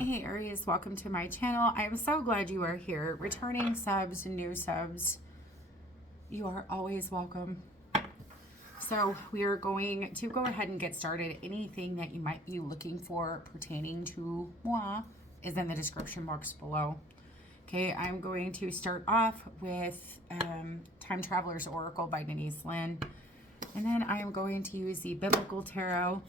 Hey Aries, welcome to my channel. I am so glad you are here. Returning subs, new subs, you are always welcome. So we are going to go ahead and get started. Anything that you might be looking for pertaining to moi is in the description box below. Okay, I'm going to start off with Time Traveler's Oracle by Denise Lynn. And then I am going to use the Biblical Tarot.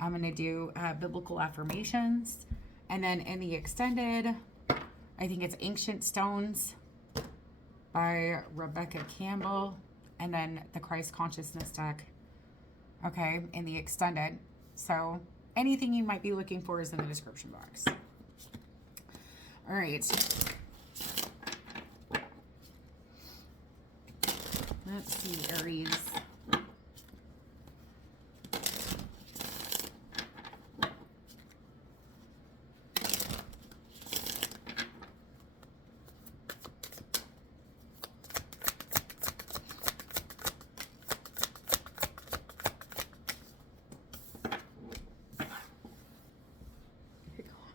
I'm going to do biblical affirmations. And then in the extended, I think it's Ancient Stones by Rebecca Campbell. And then the Christ Consciousness deck. Okay, in the extended. So anything you might be looking for is in the description box. All right. Let's see, Aries.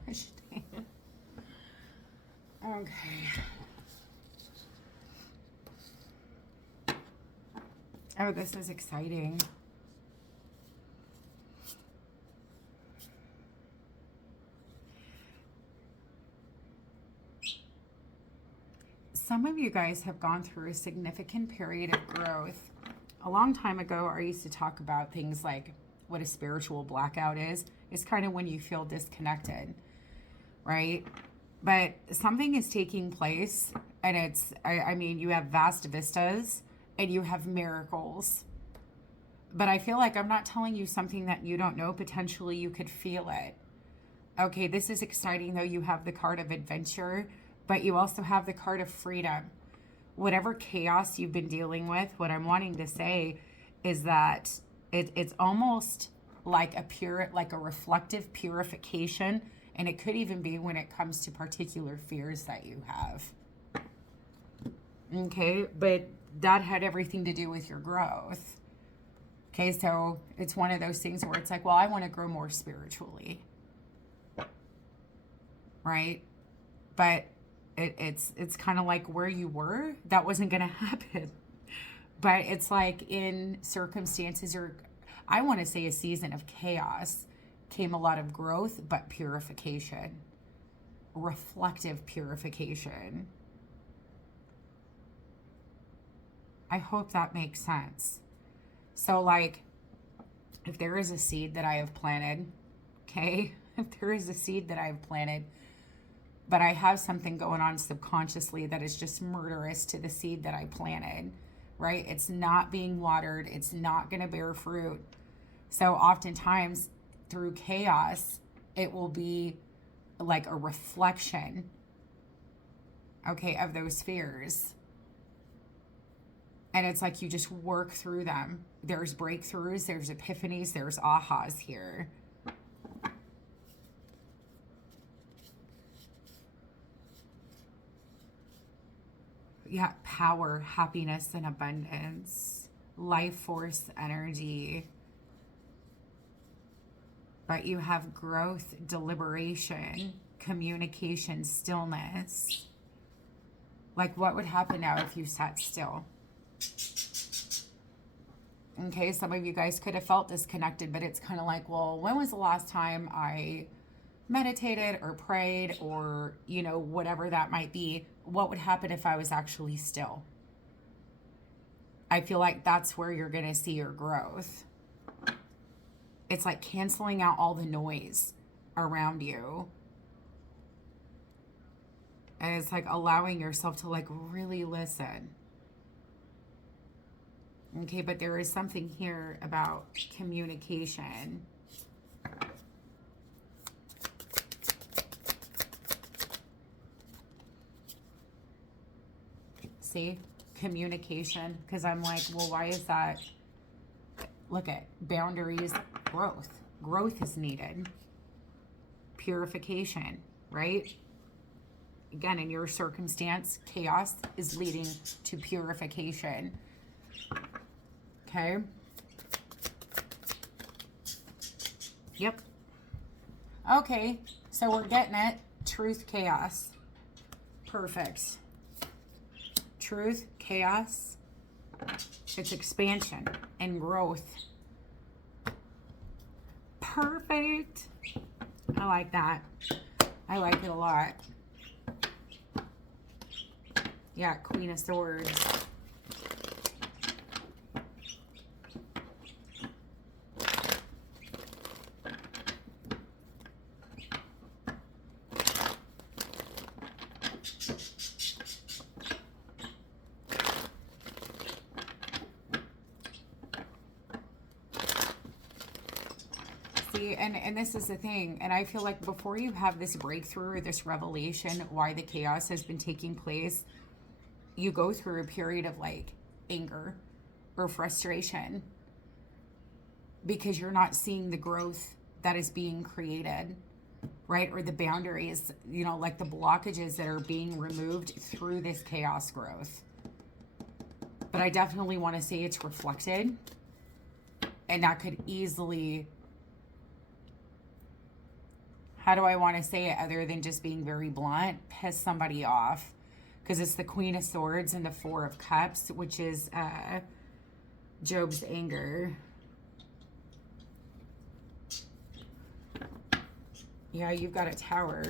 Gosh, dang it. Okay. Oh, this is exciting. Some of you guys have gone through a significant period of growth. A long time ago, I used to talk about things like what a spiritual blackout is. It's kind of when you feel disconnected, right? But something is taking place, and it's, I mean, you have vast vistas and you have miracles. But I feel like I'm not telling you something that you don't know. Potentially you could feel it. Okay, this is exciting though. You have the card of adventure, but you also have the card of freedom. Whatever chaos you've been dealing with, what I'm wanting to say is that it's almost like like a reflective purification. And it could even be when it comes to particular fears that you have. Okay, but that had everything to do with your growth. Okay, so it's one of those things where it's like, well, I want to grow more spiritually. Right? But it's kind of like where you were, that wasn't going to happen. But it's like in circumstances, or I want to say a season of chaos, came a lot of growth, but purification. Reflective purification. I hope that makes sense. So like, if there is a seed that I have planted, okay, if there is a seed that I have planted, but I have something going on subconsciously that is just murderous to the seed that I planted, right? It's not being watered. It's not going to bear fruit. So oftentimes through chaos, it will be like a reflection, okay, of those fears. And it's like you just work through them. There's breakthroughs, there's epiphanies, there's ahas here. Yeah, power, happiness, and abundance. Life force, energy. But you have growth, deliberation, communication, stillness. Like what would happen now if you sat still? Okay, some of you guys could have felt disconnected, but it's kind of like, well, when was the last time I meditated or prayed or, you know, whatever that might be? What would happen if I was actually still? I feel like that's where you're going to see your growth. It's like canceling out all the noise around you. And it's like allowing yourself to like really listen. Okay, but there is something here about communication. See? Communication. Because I'm like, well, why is that? Look at boundaries, growth. Growth is needed. Purification, right? Again, in your circumstance, chaos is leading to purification. Okay. Yep. Okay. So we're getting it. Truth, chaos. Perfect. Truth, chaos. It's expansion and growth. Perfect. I like that. I like it a lot. Yeah, Queen of Swords. And this is the thing, and I feel like before you have this breakthrough or this revelation why the chaos has been taking place, you go through a period of like anger or frustration because you're not seeing the growth that is being created, right? Or the boundaries, you know, like the blockages that are being removed through this chaos growth. But I definitely want to say it's reflected, and that could easily, how do I want to say it other than just being very blunt, piss somebody off, because it's the Queen of Swords and the Four of Cups, which is Job's anger. Yeah, you've got a Tower.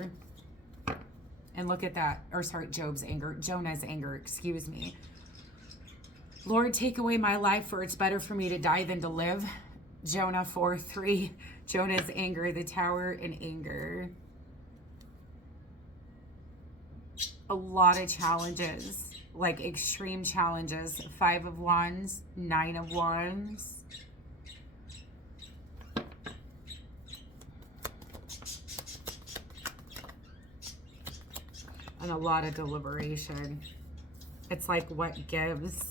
And look at that. Or sorry, Job's anger. Jonah's anger, excuse me. Lord, take away my life, for it's better for me to die than to live. Jonah 4:3. Jonah's anger, the Tower, and anger. A lot of challenges, like extreme challenges. 5 of Wands, 9 of Wands. And a lot of deliberation. It's like what gives.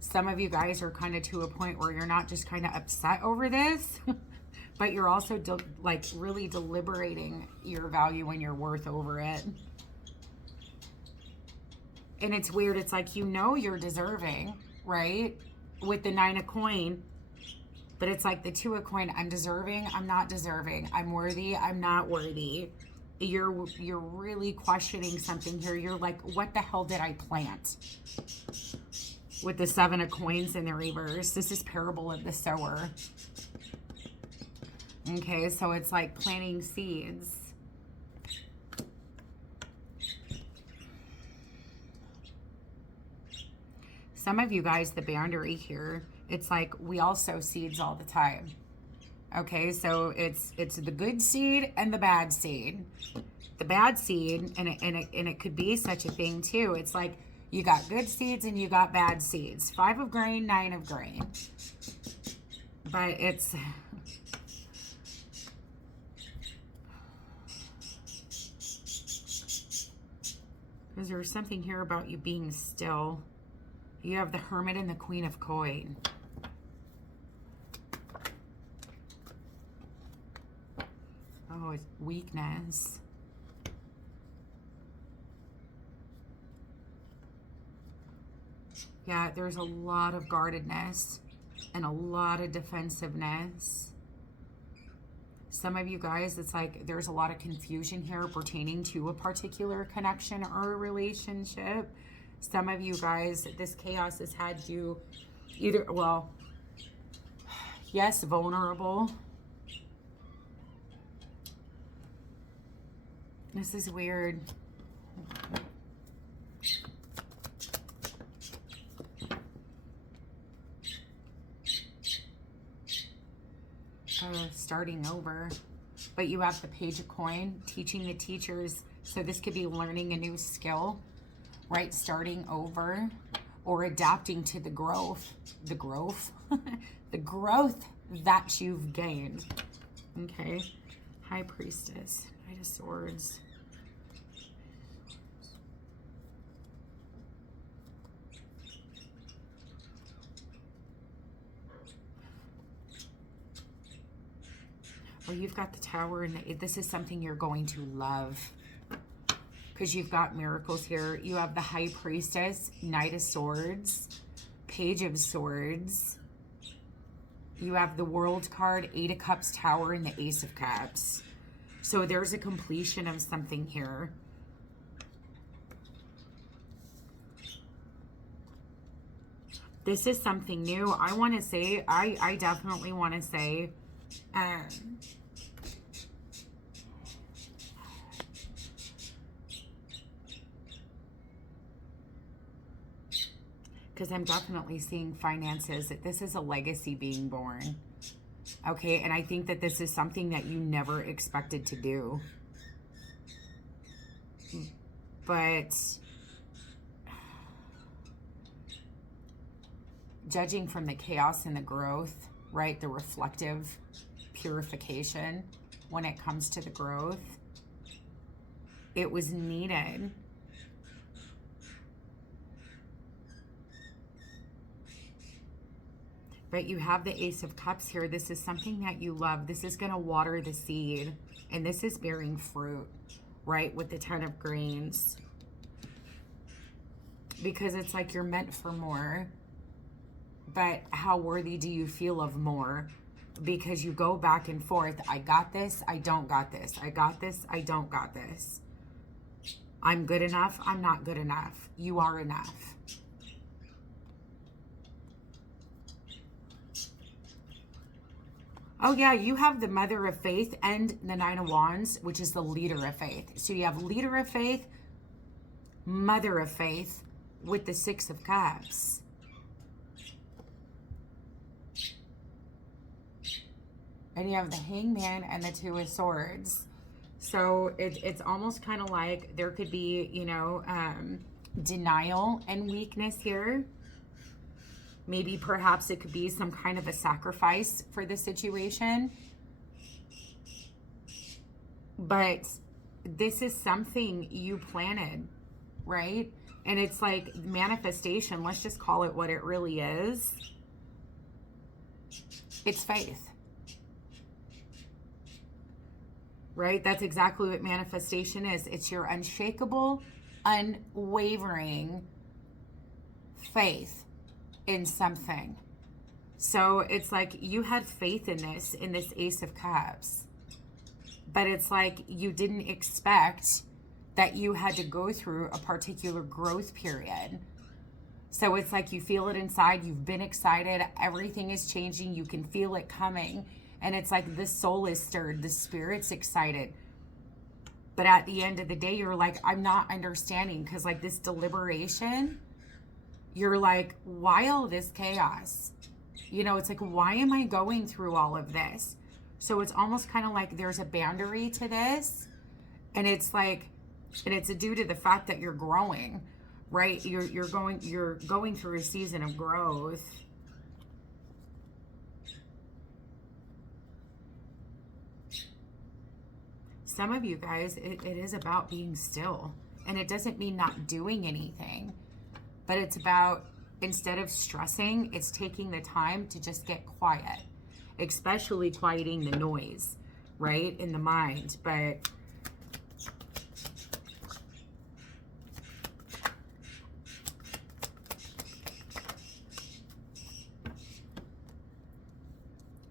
Some of you guys are kind of to a point where you're not just kind of upset over this, but you're also like really deliberating your value and your worth over it. And it's weird. It's like, you know, you're deserving, right? With the 9 of coin, but it's like the 2 of coin. I'm deserving. I'm not deserving. I'm worthy. I'm not worthy. You're really questioning something here. You're like, what the hell did I plant? With the 7 of coins in the reverse. This is parable of the sower. Okay, so it's like planting seeds. Some of you guys, the boundary here, it's like we all sow seeds all the time. Okay, so it's the good seed and the bad seed. The bad seed, and it could be such a thing too. It's like you got good seeds and you got bad seeds. 5 of grain, 9 of grain. But it's... because there's something here about you being still. You have the Hermit and the Queen of Coin. Oh, it's weakness. Yeah, there's a lot of guardedness and a lot of defensiveness. Some of you guys, it's like there's a lot of confusion here pertaining to a particular connection or a relationship. Some of you guys, this chaos has had you either, well, yes, vulnerable. This is weird. Starting over. But you have the Page of Coin, teaching the teachers. So this could be learning a new skill, right? Starting over or adapting to the growth, the growth that you've gained. Okay. High Priestess, Knight of Swords. Well, you've got the Tower, and this is something you're going to love because you've got miracles here. You have the High Priestess, Knight of Swords, Page of Swords. You have the World card, 8 of Cups, Tower, and the Ace of Cups. So there's a completion of something here. This is something new. I want to say, I definitely want to say, because I'm definitely seeing finances, that this is a legacy being born. Okay, and I think that this is something that you never expected to do. But judging from the chaos and the growth, right, the reflective purification when it comes to the growth, it was needed. But you have the Ace of Cups here. This is something that you love. This is going to water the seed. And this is bearing fruit, right? With the Ten of Grains. Because it's like you're meant for more. But how worthy do you feel of more? Because you go back and forth. I got this. I don't got this. I got this. I don't got this. I'm good enough. I'm not good enough. You are enough. Oh yeah, you have the Mother of Faith and the Nine of Wands, which is the Leader of Faith. So you have Leader of Faith, Mother of Faith with the Six of Cups. And you have the Hangman and the Two of Swords. So it's almost kind of like there could be, you know, denial and weakness here. Maybe perhaps it could be some kind of a sacrifice for the situation. But this is something you planted, right? And it's like manifestation. Let's just call it what it really is. It's faith. Right? That's exactly what manifestation is. It's your unshakable, unwavering faith in something. So it's like you had faith in this Ace of Cups. But it's like you didn't expect that you had to go through a particular growth period. So it's like you feel it inside. You've been excited. Everything is changing. You can feel it coming. And it's like the soul is stirred. The spirit's excited. But at the end of the day, you're like, I'm not understanding. Because like this deliberation, you're like, why all this chaos? You know, it's like, why am I going through all of this? So it's almost kind of like there's a boundary to this. And it's like, and it's due to the fact that you're growing, right? You're going through a season of growth. Some of you guys, it is about being still. And it doesn't mean not doing anything. But it's about, instead of stressing, it's taking the time to just get quiet. Especially quieting the noise, right? In the mind. But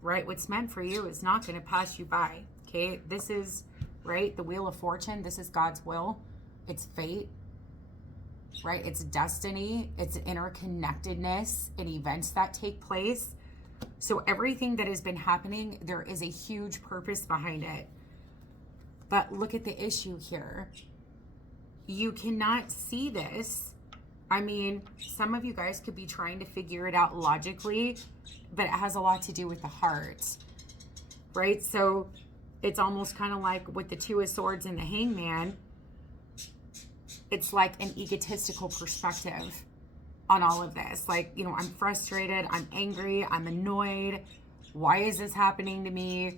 right, what's meant for you is not going to pass you by. Okay? This is, right, the Wheel of Fortune. This is God's will. It's fate. Right? It's destiny. It's interconnectedness and events that take place. So everything that has been happening, there is a huge purpose behind it. But look at the issue here. You cannot see this. I mean, some of you guys could be trying to figure it out logically, but it has a lot to do with the heart. Right? So it's almost kind of like with the Two of Swords and the Hangman. It's like an egotistical perspective on all of this. Like, you know, I'm frustrated, I'm angry, I'm annoyed. Why is this happening to me?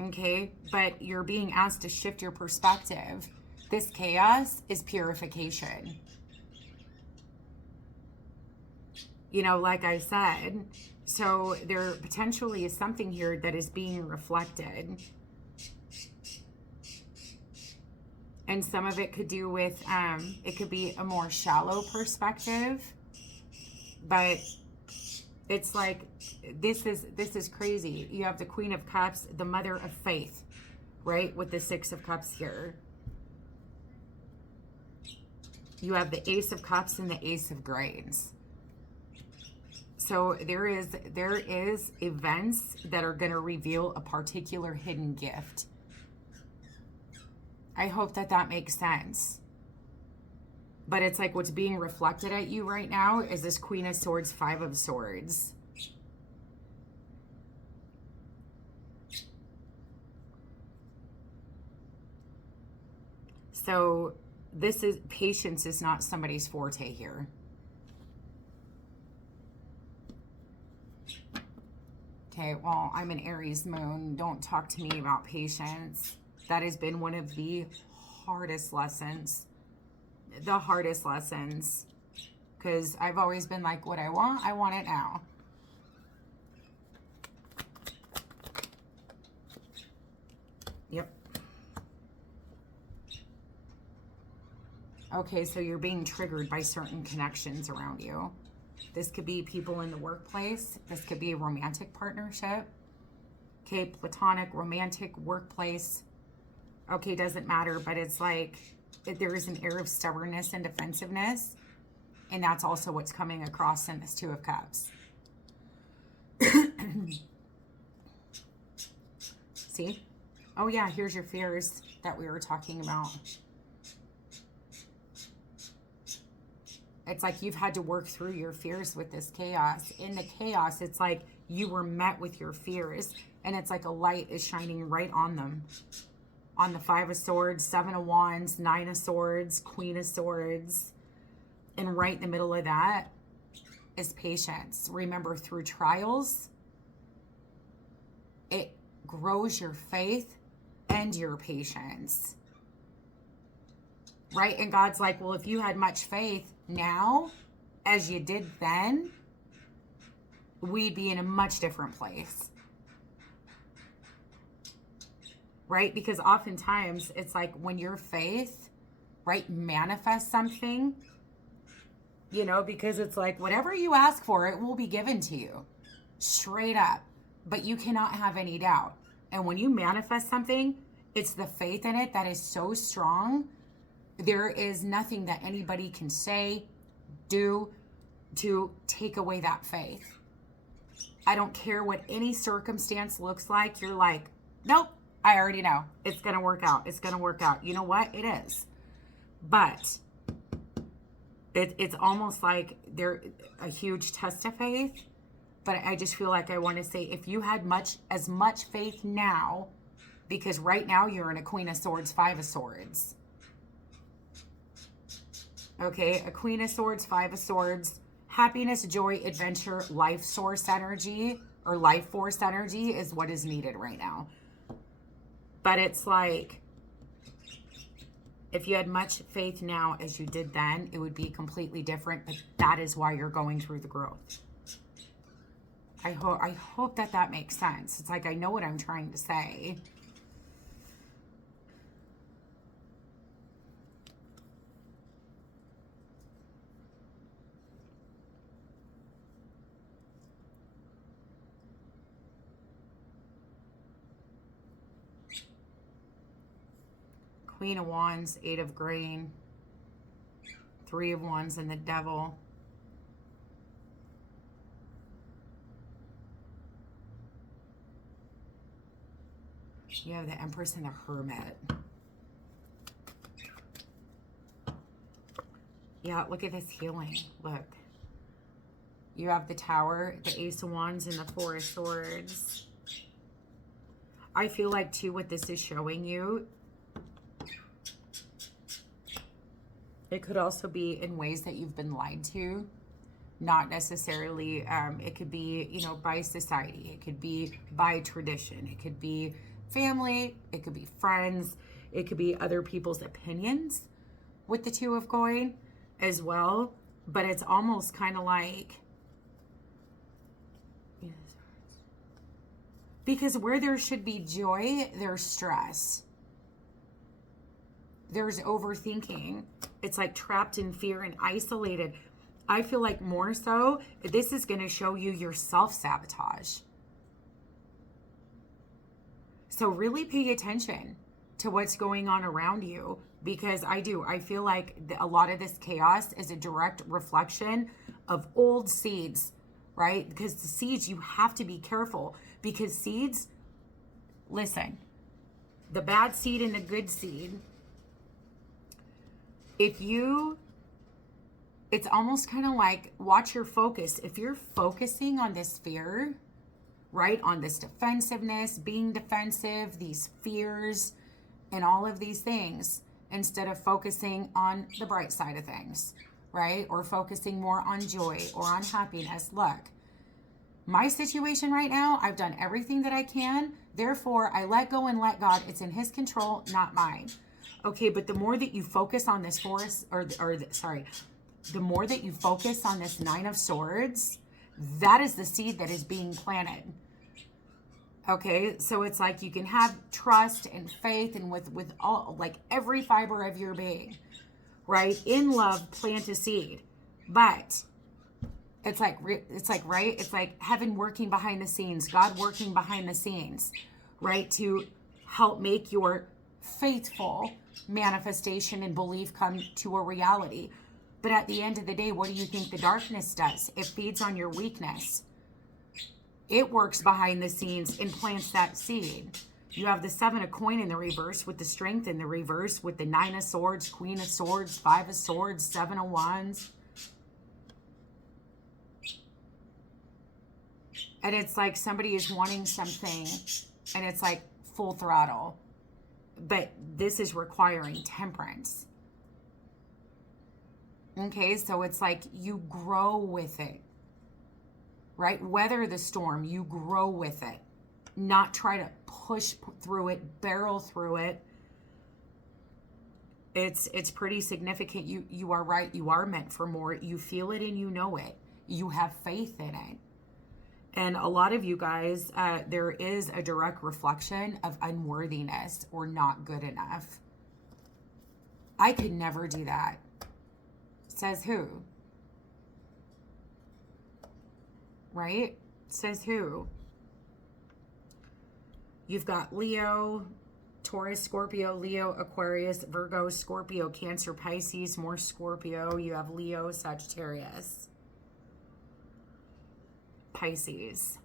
Okay, but you're being asked to shift your perspective. This chaos is purification. You know, like I said, so there potentially is something here that is being reflected. And some of it could do with, it could be a more shallow perspective, but it's like, this is crazy. You have the Queen of Cups, the Mother of Faith, right? With the Six of Cups here. You have the Ace of Cups and the Ace of Grains. So there is events that are going to reveal a particular hidden gift. I hope that that makes sense. But it's like what's being reflected at you right now is this Queen of Swords, Five of Swords. So patience is not somebody's forte here. Okay, well, I'm an Aries moon. Don't talk to me about patience. That has been one of the hardest lessons. The hardest lessons. Because I've always been like, what I want it now. Yep. Okay, so you're being triggered by certain connections around you. This could be people in the workplace. This could be a romantic partnership. Okay, platonic, romantic, workplace. Okay, doesn't matter, but it's like there is an air of stubbornness and defensiveness. And that's also what's coming across in this Two of Cups. See? Oh yeah, here's your fears that we were talking about. It's like you've had to work through your fears with this chaos. In the chaos, it's like you were met with your fears. And it's like a light is shining right on them. On the Five of Swords, Seven of Wands, Nine of Swords, Queen of Swords. And right in the middle of that is patience. Remember, through trials, it grows your faith and your patience. Right? And God's like, well, if you had much faith now as you did then, we'd be in a much different place. Right? Because oftentimes it's like when your faith, right, manifests something, you know, because it's like whatever you ask for, it will be given to you. Straight up. But you cannot have any doubt. And when you manifest something, it's the faith in it that is so strong. There is nothing that anybody can say, do to take away that faith. I don't care what any circumstance looks like. You're like, nope, I already know. It's going to work out. It's going to work out. You know what? It is. But it's almost like they're a huge test of faith. But I just feel like I want to say, if you had as much faith now, because right now you're in a Queen of Swords, Five of Swords. Okay, a Queen of Swords, Five of Swords, happiness, joy, adventure, life source energy or life force energy is what is needed right now. But it's like, if you had much faith now as you did then, it would be completely different. But that is why you're going through the growth. I hope that makes sense. It's like I know what I'm trying to say. Queen of Wands, Eight of Grain, Three of Wands, and the Devil. You have the Empress and the Hermit. Yeah, look at this healing. Look. You have the Tower, the Ace of Wands, and the Four of Swords. I feel like, too, what this is showing you, it could also be in ways that you've been lied to. Not necessarily, it could be, you know, by society. It could be by tradition. It could be family. It could be friends. It could be other people's opinions with the Two of Coin as well. But it's almost kind of like, because where there should be joy, there's stress. There's overthinking. It's like trapped in fear and isolated. I feel like more so, this is going to show you your self-sabotage. So really pay attention to what's going on around you, because I feel like a lot of this chaos is a direct reflection of old seeds, right? Because the seeds, you have to be careful, because seeds, listen, the bad seed and the good seed, it's almost kind of like, watch your focus. If you're focusing on this fear, right, on this defensiveness, being defensive, these fears, and all of these things, instead of focusing on the bright side of things, right, or focusing more on joy or on happiness. Look, my situation right now, I've done everything that I can. Therefore, I let go and let God. It's in His control, not mine. Okay, but the more that you focus on this the more that you focus on this Nine of Swords, that is the seed that is being planted. Okay, so it's like you can have trust and faith, and with all, like every fiber of your being, right? In love, plant a seed. But it's like heaven working behind the scenes, God working behind the scenes, right? To help make your faithful manifestation and belief come to a reality. But at the end of the day, what do you think the darkness does? It feeds on your weakness. It works behind the scenes and plants that seed. You have the 7 of coin in the reverse, with the strength in the reverse, with the 9 of swords, Queen of swords, 5 of swords, 7 of wands. And it's like somebody is wanting something, and it's like full throttle. But this is requiring temperance. Okay, so it's like you grow with it, right? Weather the storm, you grow with it. Not try to push through it, barrel through it. It's pretty significant. You are right. You are meant for more. You feel it and you know it. You have faith in it. And a lot of you guys, there is a direct reflection of unworthiness or not good enough. I could never do that. Says who? Right? Says who? You've got Leo, Taurus, Scorpio, Leo, Aquarius, Virgo, Scorpio, Cancer, Pisces, more Scorpio. You have Leo, Sagittarius, Pisces.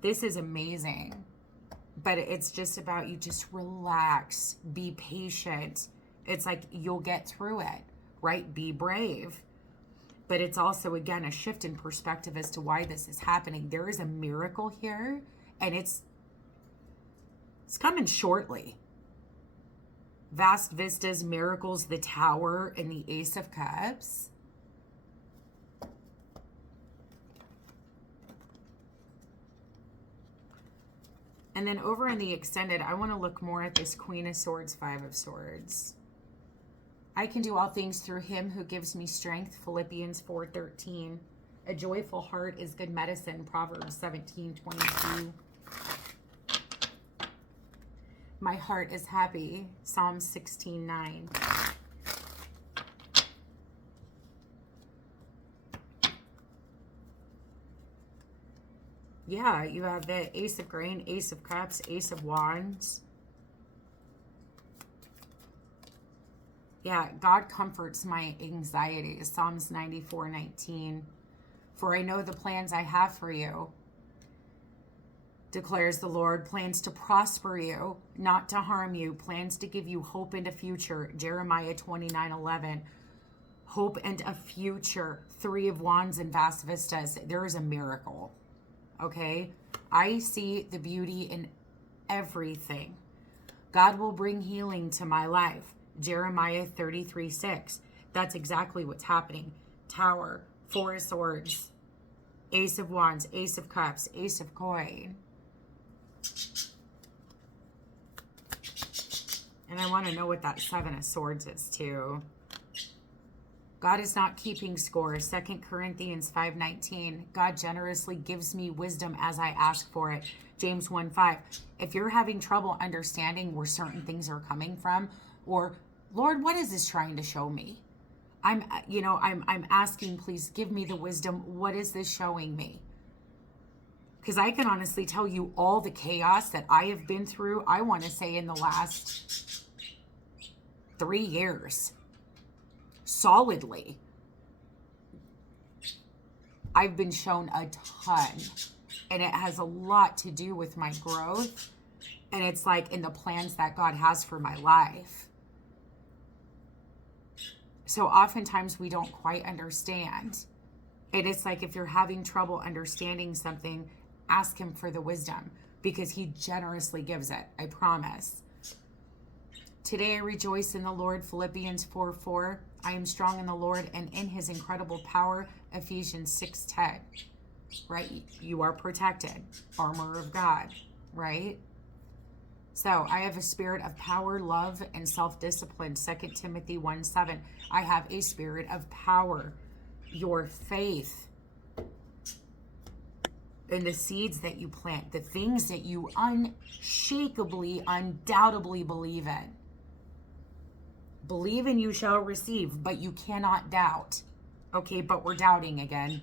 This is amazing. But it's just about you just relax, be patient. It's like you'll get through it, right? Be brave. But it's also, again, a shift in perspective as to why this is happening. There is a miracle here, and it's coming shortly. Vast vistas, miracles, the Tower, and the Ace of Cups. And then over in the extended, I want to look more at this Queen of Swords, 5 of Swords. I can do all things through Him who gives me strength, Philippians 4:13. A joyful heart is good medicine, Proverbs 17:22. My heart is happy, Psalm 16:9. Yeah, you have the Ace of Grain, Ace of Cups, Ace of Wands. Yeah, God comforts my anxieties, Psalms 94:19. For I know the plans I have for you, declares the Lord, plans to prosper you, not to harm you, plans to give you hope and a future, Jeremiah 29:11. Hope and a future, 3 of Wands and vast vistas. There is a miracle. Okay, I see the beauty in everything. God will bring healing to my life. Jeremiah 33:6. That's exactly what's happening. Tower, 4 of Swords, Ace of Wands, Ace of Cups, Ace of Coin. And I want to know what that 7 of Swords is too. God is not keeping score. 2 Corinthians 5:19. God generously gives me wisdom as I ask for it. James 1:5. If you're having trouble understanding where certain things are coming from, or Lord, what is this trying to show me? I'm asking, please give me the wisdom. What is this showing me? Because I can honestly tell you all the chaos that I have been through, I want to say in the last 3 years, solidly. I've been shown a ton, and it has a lot to do with my growth, and it's like in the plans that God has for my life. So oftentimes we don't quite understand. And it's like if you're having trouble understanding something, ask him for the wisdom, because he generously gives it, I promise. Today I rejoice in the Lord, Philippians 4:4. I am strong in the Lord and in his incredible power, Ephesians 6:10. Right? You are protected. Armor of God, right? So I have a spirit of power, love, and self-discipline, 2 Timothy 1:7. I have a spirit of power. Your faith in the seeds that you plant, the things that you unshakably, undoubtedly believe in. Believe and you shall receive, but you cannot doubt. Okay, but we're doubting again.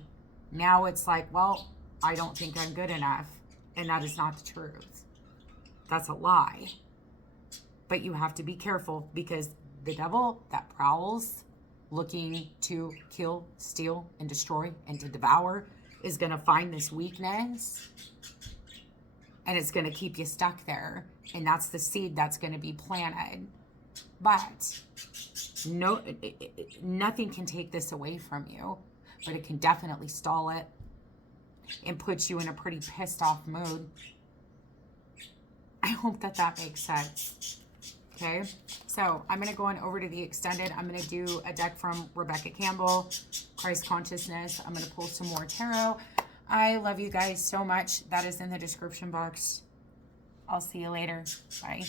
Now it's like, well, I don't think I'm good enough. And that is not the truth. That's a lie. But you have to be careful, because the devil that prowls looking to kill, steal, and destroy, and to devour is going to find this weakness, and it's going to keep you stuck there. And that's the seed that's going to be planted. But nothing can take this away from you, but it can definitely stall it and put you in a pretty pissed off mood. I hope that makes sense. Okay, so I'm going to go on over to the extended. I'm going to do a deck from Rebecca Campbell, Christ Consciousness. I'm going to pull some more tarot. I love you guys so much. That is in the description box. I'll see you later. Bye.